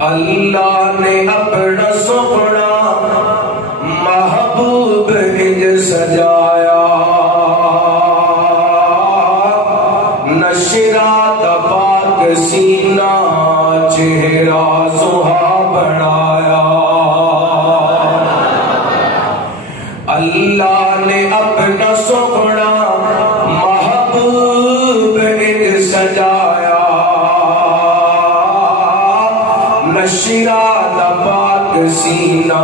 اللہ نے اپنا سونا محبوب انج سجایا نشرات پاک سینہ چہرہ سہا بنایا اللہ نے اپنا سونا محبوب انج سجایا نشرات پاک سینہ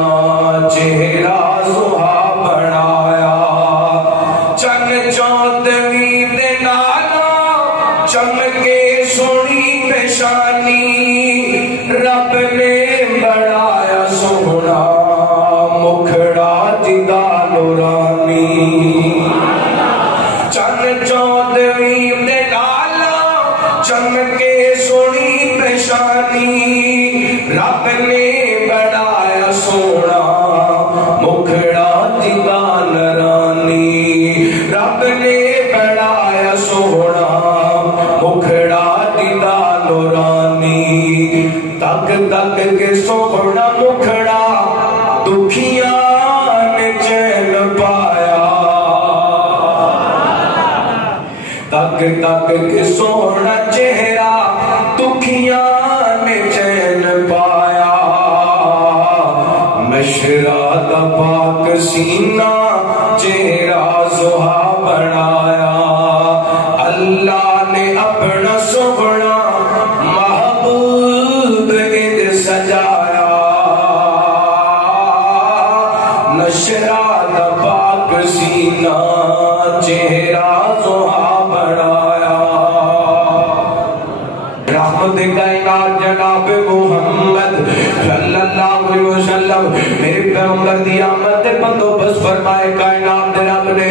چہرہ سہا بنایا چن چودویں دے نالا چمکے سونی پیشانی رب نے بنایا سونا مکھڑا جدا نورانی چن چودویں دے نالا چمکے سونی پیشانی رب نے بنایا سونا مکھڑا جدا نرانی رب نے بنایا سونا مکھڑا جدا نورانی تک تک کے سونا مکھڑا دکھیاں نے چین پایا تک تک کے سونا چہرہ دکھیاں نے چین پایا نشرات پاک سینہ چہرہ سہا بنایا اللہ نے اپنا سونا محبوب انج سجایا نشرات پاک سینہ چہرہ سہا بنایا رحمت کائنات جناب محمد صلی اللہ علیہ وسلم میرے پیغمبر دی آمد دے بندوبست فرمائے کائنات دے رب نے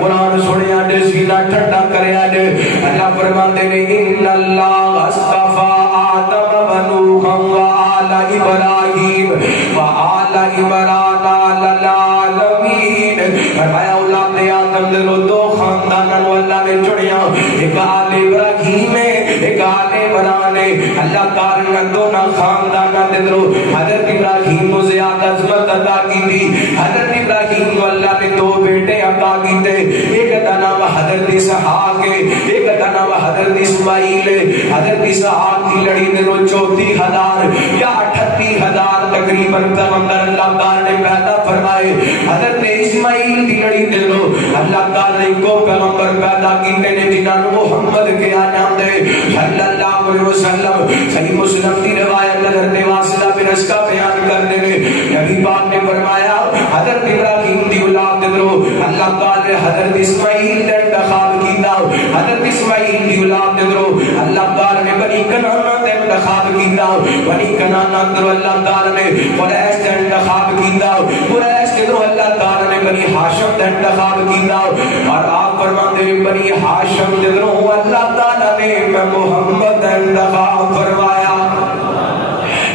قرآن سنیا دے سینہ ٹھنڈا کریا دے اللہ فرماندے نے ان اللہ اصطفیٰ آدم و نوح و آل ابراہیم و آل عمران للعالمین فرمایا اولاد آدم دے دو خاندانوں کو اللہ نے چنیا ایک آل ابراہیم ہے ایک آل عمران ہے اللہ تعالی نے دونوں خاندانوں دے حضرت ابراہیم کو زیادہ عظمت عطا کی تھی حضرت ابراہیم کو اللہ نے دو بیٹے عطا کی تھے ایک کا نام حضرت اسحاق ہے ایک کا نام حضرت اسماعیل ہے حضرت اسحاق کی لڑی نے 34,000 یا 38,000 تقریباً پیغمبر اللہ تعالی نے پیدا فرمائے حضرت اسماعیل کی لڑی نے اللہ تعالی نے کو پیغمبر پیدا کیتے نے جنہاں محمد کے نام دے صلی اللہ علیہ وسلم صحیح مسلم کی روایت حضرت واصلہ بن اسقا بیان کرتے ہیں نبی پاک نے فرمایا حضرت ابراہیم دی اولاد دے اللہ تعالی نے حضرت اسماعیل کا انتخاب کیتا حضرت اسماعیل دی اولاد دے اللہ تعالی نے بنی کنعان کا انتخاب کیتا بنی کنعان دے اللہ تعالی نے قریش کا انتخاب کیتا قریش کے اللہ تعالی نے بنی ہاشم کا انتخاب کیتا اور آپ فرماتے ہیں بنی ہاشم دے اللہ تعالی نے محمد کا انتخاب فرمایا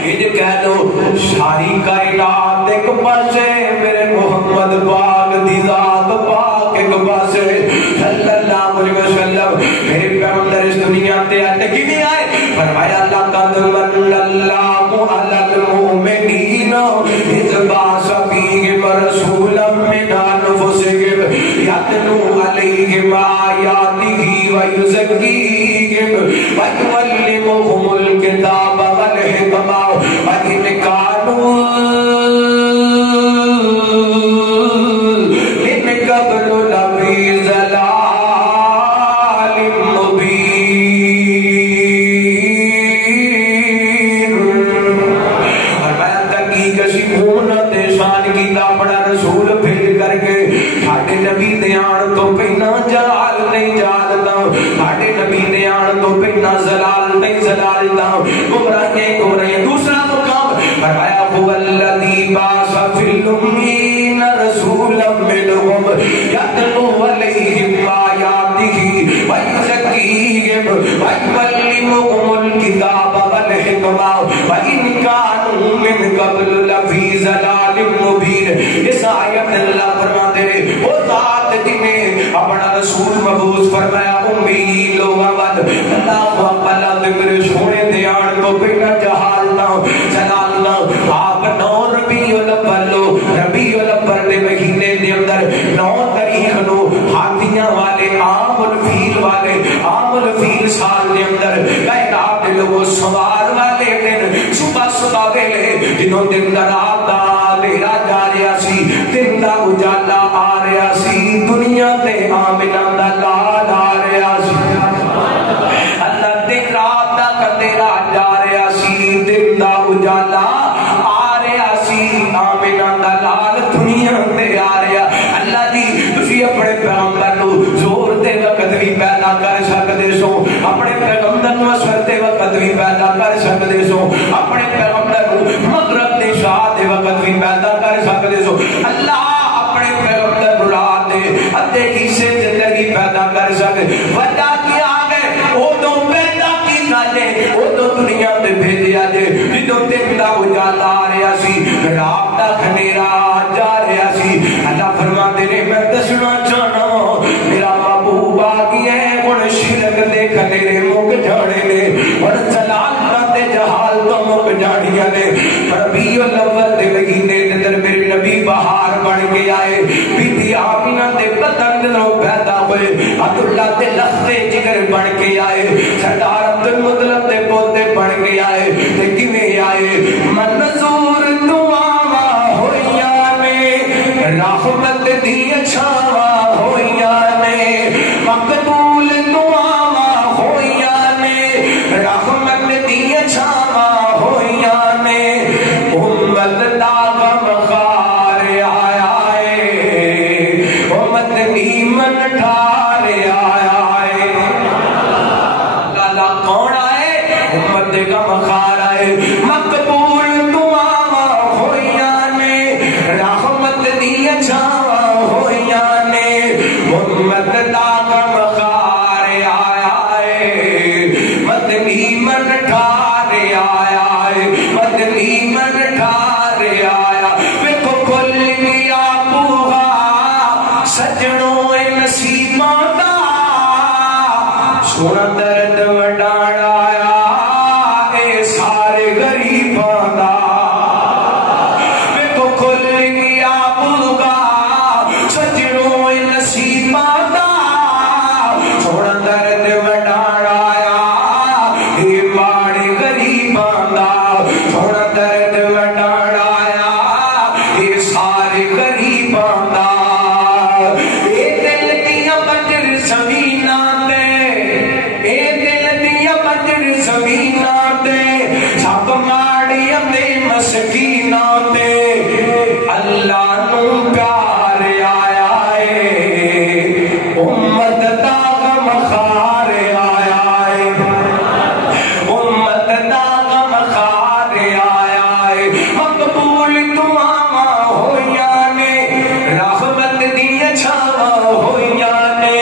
یہ کہہ دو ساری کائنات ایک پاسے میرے محمد پاک دی ذات پاک ایک پاسے صلی اللہ علیہ وسلم میرے پیغمبر اس دنیا تے آتے کی نہیں آئے فرمایا اللہ قد من اللہ علی المؤمنین اذ بعث فیہم رسولا من انفسہم یتلو علیہم آیاتہ ویزکیہم ویعلمہم الکتاب والحکمہ وَإِنْ كَانُوا مِنْ قَبْلُ لَفِي ضَلَالٍ مُبِينٍ فرمایا تحقیق اسی محنت شان کی اپنا رسول بھیج کر کے ساڈے نبی دے آن تو پہنا جلال نہیں جانتا ساڈے نبی دے آن تو پہنا زلال نہیں زلالتا گمراہیں دوسرا فرمایا هو الذی بعث فی الامین رسولا منہم یتلو علیہم آیاتہ ویزکیہم ویعلمہم الکتاب والحکمہ وإن كانوا من قبل لفی ضلال مبین اس آیت اللہ فرماتے ہیں وہ ذات جنہیں اپنا رسول مبعوث فرمایا امی لوگاں ود اللہ اکبر میرے سونے دیان تو پہنا جہال جلالنا آپ 9 ربیع الاول ربیع الاول دے مہینے دے اندر 9 تاریخ نو ہاتھیاں والے عام الفیل والے عام الفیل سال دے اندر کائنات دے لوگوں سوار والے دن صبح صبح ویلے جنہوں دن دا رات دا اندھیرا جا رہا سی دن دا اجالا آ رہا سی دنیا تے آمنہ دا لال آ رہا سی اللہ دن رات دا اندھیرا جا رہا سی دن دا اجالا آ رہا سی آمنہ دا لال دنیا تے آ رہا اللہ دی تسی اپنے پیغمبر نو زور دے وقت بھی پیدا کر سکتے سو اپنے پیغمبر نو اثر دے وقت بھی پیدا کر سکتے سو اپنے پیغمبر نو مغرب دے شاہ دے وقت بھی پیدا کر سکتے سو اللہ اپنے پیغمبر نو رات دے ادھے حصے زندگی پیدا کر سکتے وجہ کیا گئے او تو پیدا کی جائے او تو دنیا تے بھیجیا جے جدوں دن دا اجالا آ رہا سی رات دا کھنیرا جا رہا سی اللہ فرماتے نے میں دسنا چاہنا میرا محبوب آ گیا ہے ہن شرک دے کھنیرے مک جانے نے ہن جلال تے جہال تو مک جانیاں نے ربیع الاول دے مہینے دے اندر میرے نبی بہار بن کے آئے بی بی آمینہ دے بدن دے لو پیدا ہوئے عبداللہ دے لختے جگر بن کے آئے سردار عبد المطلب دے پوتے بن کے آئے تے کیویں آئے منظور دعاواں ہویاں نے رحمت دی چھاواں ہویاں نے مقبول دعاواں ہویاں نے رحمت دی چھاواں ہویاں نے امت دا غم خار آیا ہے امت ایمن ٹھار آیا ہے لالا کون آئے امت دے غم خار آئے مقبول دعاواں ہویاں نے رحمت دی چھاواں ہویاں نے امت دا غم خار آیا ہے مدنی من ٹھار آیا ہے مدنی من ٹھار آیا ویکھو کھل گیا بوہا سجنوں اے نصیباں دا سونا درد وڈان آیا اے سارے غریباں دا ویکھو کھل گیا بوہا سجنوں اے نصیباں دا سونا درد وڈان آیا اے ماڑے غریباں دا سونا درد وڈان آیا اے سارے غریباں دا اے دل دیاں بجر زمیناں تے اے دل دیاں بجر زمیناں تے سب ماڑیاں تے مسکیناں تے اللہ نو پیار آیا ہے امت دا غم خار آیا ہے امت دا غم خار آیا ہے مقبول دعاواں ہویاں نے رحمت دی چھاواں ہویاں نے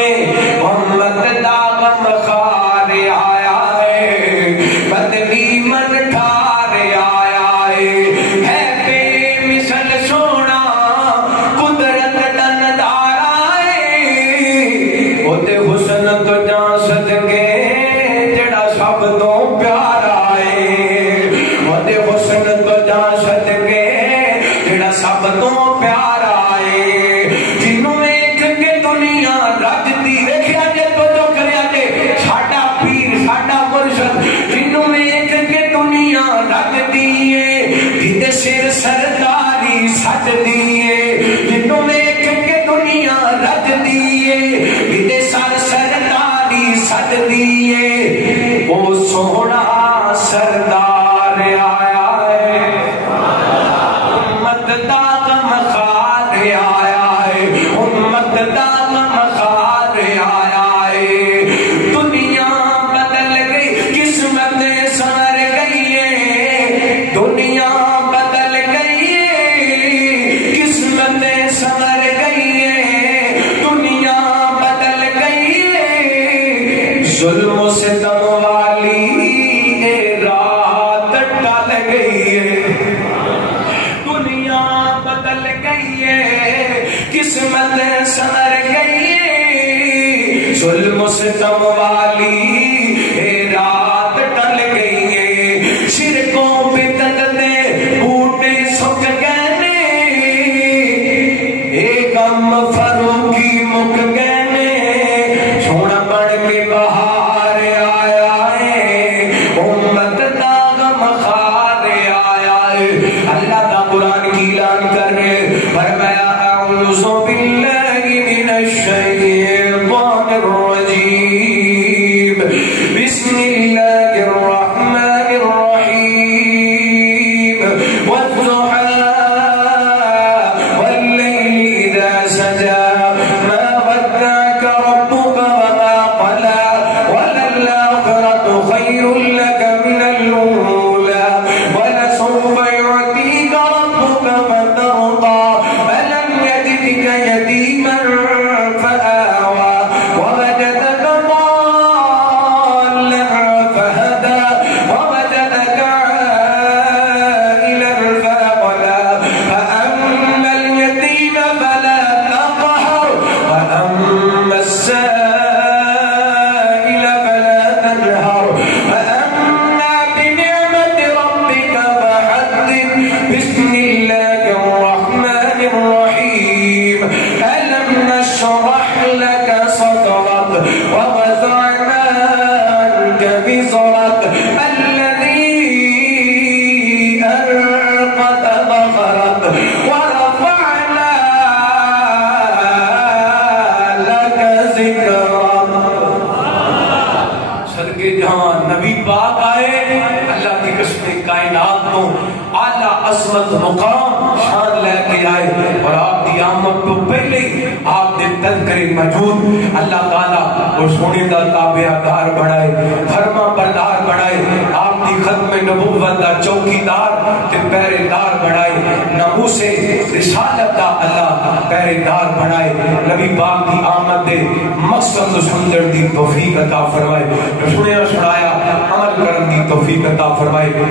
امت دا غم خار آیا ہے بدلی من ٹھار آیا ہے بے مثل سونا قدرت دندار آئے اوتے حسن تو جان صدقے جڑا سب تو پیارا ہے اوتے حسن تو جان صدقے جڑا سب تو پیارا ہے جنوں ویکھ کے دنیا رجدی ویکھیا جے تو جو کریا جے ساڈا پیر ساڈا مرشد جنوں ویکھ کے دنیا رجدی ہے جدے سر سرداری سجدی ہے جنوں ویکھ کے دنیا رجدی ہے جدے سر سرداری سجدی ہے او سونا سردار آیا ہے امت دا غم خار آیا ہے امت دا غم خار آیا ہے دنیا بدل گئی قسمت سنر گئی ہے دنیا بدل گئی ہے قسمت سنر گئی ہے دنیا بدل گئی ہے ظلم و ستم والی رات ٹل گئی ہے دنیا بدل گئی ہے قسمت سنر گئی ہے ظلم و ستم والی رات ٹل گئی ہے شرکوں پہ کائنات کو اعلی عظمت مقام شان لے کے آئے اور آپ کی آمد تو پہلے آپ نے تذکرے موجود اللہ تعالیٰ اور سونے دا تابعدار بنائے فرما بردار بنائے آپ کی ختم نبوت دا چوکیدار تے پہرے دار بنائے ناموس رسالت دا اللہ پہرے دار بنائے نبی پاک کی آمد دے مقصد سمجھن دی توفیق عطا فرمائے سنیا سنایا عمل کرن دی توفیق عطا فرمائے.